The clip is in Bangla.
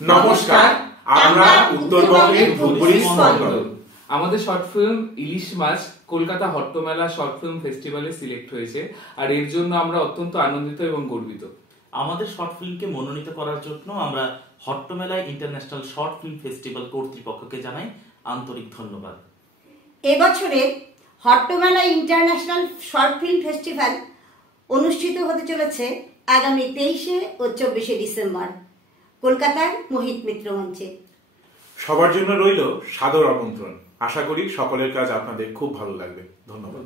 নমস্কার, আমরা উত্তরবঙ্গের ধূপগুড়ি স্পন্দন। আমাদের শর্ট ফিল্ম ইলিশ মাছ কলকাতা হট্টমেলা শর্ট ফিল্ম ফেস্টিভ্যালে সিলেক্ট হয়েছে, আর এর জন্য আমরা অত্যন্ত আনন্দিত এবং গর্বিত। আমাদের শর্ট ফিল্মকে মনোনীত করার জন্য আমরা হট্টমেলা ইন্টারন্যাশনাল শর্ট ফিল্ম ফেস্টিভ্যাল কর্তৃপক্ষকে জানাই আন্তরিক ধন্যবাদ। এবছরের হট্টমেলা ইন্টারন্যাশনাল শর্ট ফিল্ম ফেস্টিভ্যাল অনুষ্ঠিত হতে চলেছে আগামী 23 ও 24 ডিসেম্বর কলকাতার মোহিত মিত্র মঞ্চে। সবার জন্য রইল সাদর আমন্ত্রণ। আশা করি সকলের কাজ আপনাদের খুব ভালো লাগবে। ধন্যবাদ।